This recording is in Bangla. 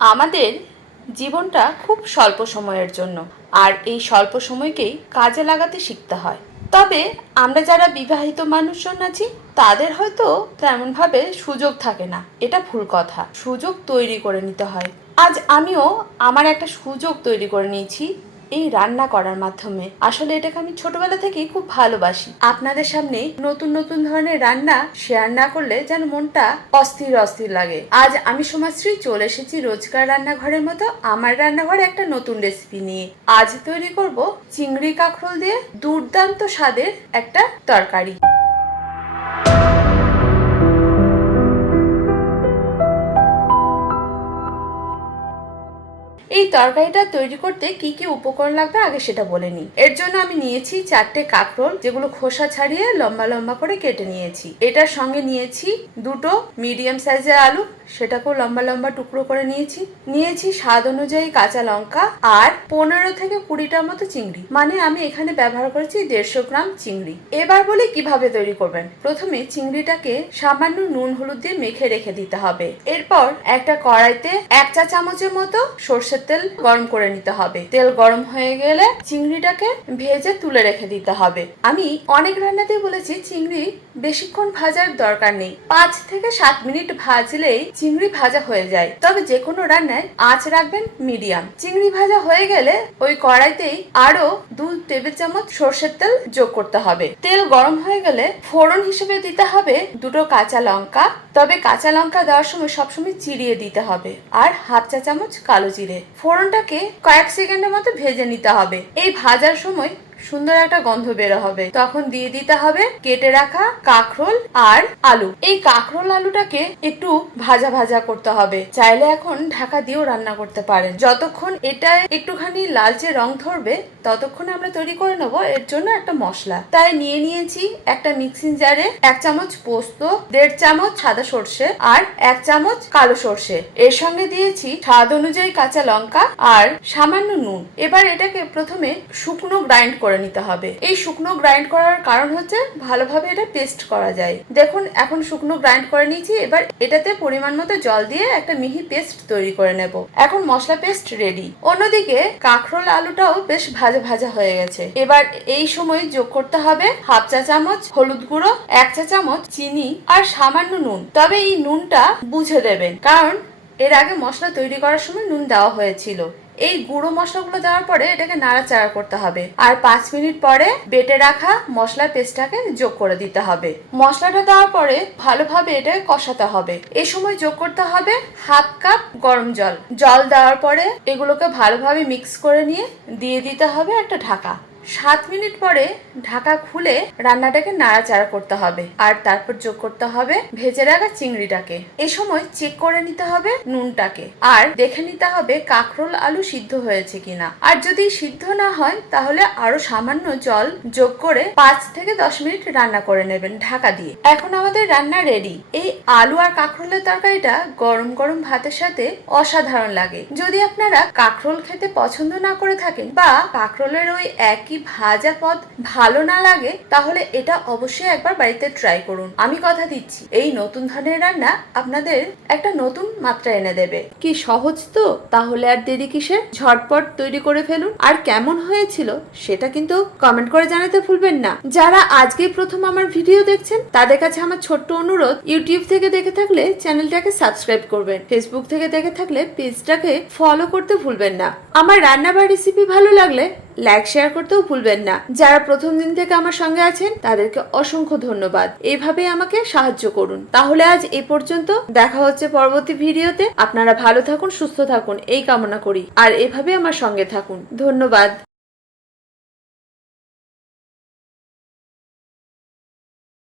আমাদের জীবনটা খুব স্বল্প সময়ের জন্য, আর এই স্বল্প সময়কেই কাজে লাগাতে শিখতে হয়। তবে আমরা যারা বিবাহিত মানুষজন আছি, তাদের হয়তো তেমনভাবে সুযোগ থাকে না, এটা ভুল কথা। সুযোগ তৈরি করে নিতে হয়। আজ আমিও আমার একটা সুযোগ তৈরি করে নিয়েছি এই রান্না করার মাধ্যমে। আসলে এটাকে আমি ছোটবেলা থেকেই খুব ভালোবাসি। আপনাদের সামনে নতুন নতুন ধরনের রান্না শেয়ার না করলে যেন মনটা অস্থির অস্থির লাগে। আজ আমি সমাজশ্রী চলে এসেছি রোজকার রান্নাঘরের মতো আমার রান্নাঘরে একটা নতুন রেসিপি নিয়ে। আজ তৈরি করব চিংড়ি কাঁকরোল দিয়ে দুর্দান্ত স্বাদের একটা তরকারি। তরকারিটা তৈরি করতে কি কি উপকরণ লাগবে আগে সেটা বলে নিই। এর জন্য আমি নিয়েছি চারটে কাঁকরোল, যেগুলো খোসা ছাড়িয়ে লম্বা লম্বা করে কেটে নিয়েছি। এটার সঙ্গে নিয়েছি দুটো মিডিয়াম সাইজের আলু, সেটাকেও লম্বা লম্বা টুকরো করে নিয়েছি। নিয়েছি স্বাদ অনুযায়ী কাঁচা লঙ্কা আর পনেরো থেকে কুড়িটার মতো চিংড়ি। মানে আমি এখানে ব্যবহার করেছি দেড়শো গ্রাম চিংড়ি। এবার বলি কীভাবে তৈরি করবেন। প্রথমে চিংড়িটাকে সামান্য নুন হলুদ দিয়ে মেখে রেখে দিতে হবে। এরপর একটা কড়াইতে এক চা চামচের মতো সর্ষের তেল গরম করে নিতে হবে। তেল গরম হয়ে গেলে চিংড়িটাকে ভেজে তুলে রেখে দিতে হবে। আমি অনেক রান্নাতেই বলেছি, চিংড়ি বেশিক্ষণ ভাজার দরকার নেই। পাঁচ থেকে সাত মিনিট ভাজলেই চিংড়ি ভাজা হয়ে যায়। তবে যে কোনো রান্নায় আঁচ রাখবেন মিডিয়াম। চিংড়ি ভাজা হয়ে গেলে ওই কড়াইতেই আরও দু টেবিল চামচ সর্ষের তেল যোগ করতে হবে। তেল গরম হয়ে গেলে ফোড়ন হিসেবে দিতে হবে দুটো কাঁচা লঙ্কা। তবে কাঁচা লঙ্কা দেওয়ার সময় সবসময় চিরিয়ে দিতে হবে। আর হাফ চা চামচ কালো জিরে। ফোড়নটাকে কয়েক সেকেন্ডের মতো ভেজে নিতে হবে। এই ভাজার সময় সুন্দর একটা গন্ধ বেরো হবে। তখন দিয়ে দিতে হবে কেটে রাখা কাঁকরোল আর আলু। এই কাঁকরোল আলুটাকে একটু ভাজা ভাজা করতে হবে। চাইলে এখন ঢাকা দিয়েও রান্না করতে পারেন। যতক্ষণ এটা একটুখানি লালচে রং ধরবে, ততক্ষণ আমরা তৈরি করে নেব এর জন্য একটা মশলা। তাই নিয়ে নিয়েছি একটা মিক্সিং জারে এক চামচ পোস্ত, দেড় চামচ সাদা সর্ষে আর এক চামচ কালো সর্ষে। এর সঙ্গে দিয়েছি স্বাদ অনুযায়ী কাঁচা লঙ্কা আর সামান্য নুন। এবার এটাকে প্রথমে শুকনো গ্রাইন্ড করে নিতে হবে। এই শুকনো গ্রাইন্ড করার কারণ হচ্ছে ভালোভাবে এটা পেস্ট করা যায়। দেখুন, এখন শুকনো গ্রাইন্ড করে নিয়েছি, এবার এটাতে পরিমাণ মতো জল দিয়ে একটা মিহি পেস্ট তৈরি করে নেব। এখন মশলা পেস্ট রেডি অন্যদিকে কাঁকরোল আলুটাও বেশ ভাজা ভাজা হয়ে গেছে। এবার এই সময় যোগ করতে হবে হাফ চা চামচ হলুদ গুঁড়ো, এক চা চামচ চিনি আর সামান্য নুন। তবে এই নুনটা বুঝে দেবেন, কারণ এর আগে মশলা তৈরি করার সময় নুন দেওয়া হয়েছিল। এই গুঁড়ো মশলাগুলো দেওয়ার পরে এটাকে নাড়াচাড়া করতে হবে। আর পাঁচ মিনিট পরে বেটে রাখা মশলা পেস্টটাকে যোগ করে দিতে হবে। মশলাটা দেওয়ার পরে ভালোভাবে এটাকে কষাতে হবে। এই সময় যোগ করতে হবে হাফ কাপ গরম জল। জল দেওয়ার পরে এগুলোকে ভালোভাবে মিক্স করে নিয়ে দিয়ে দিতে হবে একটা ঢাকা। সাত মিনিট পরে ঢাকা খুলে রান্নাটাকে নাড়াচাড়া করতে হবে। আর তারপর যোগ করতে হবে ভেজে রাখা চিংড়িটাকে। এ সময় চেক করে নিতে হবে নুনটাকে। আর দেখে নিতে হবে কাঁকরোল আলু সিদ্ধ হয়েছে কিনা। আর যদি সিদ্ধ না হয়, তাহলে আরও সামান্য জল যোগ করে পাঁচ থেকে দশ মিনিট রান্না করে নেবেন ঢাকা দিয়ে। এখন আমাদের রান্না রেডি এই আলু আর কাঁকরোলের তরকারিটা গরম গরম ভাতের সাথে অসাধারণ লাগে। যদি আপনারা কাঁকরোল খেতে পছন্দ না করে থাকেন বা কাঁকরোলের ওই একই ভাজা পদ ভালো না লাগে, তাহলে এটা অবশ্যই একবার বাড়িতে ট্রাই করুন। আমি কথা দিচ্ছি, এই নতুন ধরনের রান্না আপনাদের একটা নতুন মাত্রা এনে দেবে। কি সহজ তো? তাহলে আর দেরি কিসের? ঝটপট তৈরি করে ফেলুন। আর কেমন হয়েছিল সেটা কিন্তু কমেন্ট করে জানাতে ভুলবেন না। যারা আজকেই প্রথম আমার ভিডিও দেখছেন, তাদের কাছে আমার ছোট্ট অনুরোধ ইউটিউব থেকে দেখে থাকলে চ্যানেলটাকে সাবস্ক্রাইব করবেন। ফেসবুক থেকে দেখে থাকলে পেজটাকে ফলো করতে ভুলবেন না। আমার রান্না বা রেসিপি ভালো লাগলে লাইক শেয়ার করতেও ভুলবেন না। যারা প্রথম দিন থেকে আমার সঙ্গে আছেন, তাদেরকে অসংখ্য ধন্যবাদ। এইভাবে আমাকে সাহায্য করুন। তাহলে আজ এ পর্যন্ত। দেখা হচ্ছে পরবর্তী ভিডিওতে। আপনারা ভালো থাকুন, সুস্থ থাকুন। এই কামনা করি। আর এভাবে আমার সঙ্গে থাকুন। ধন্যবাদ।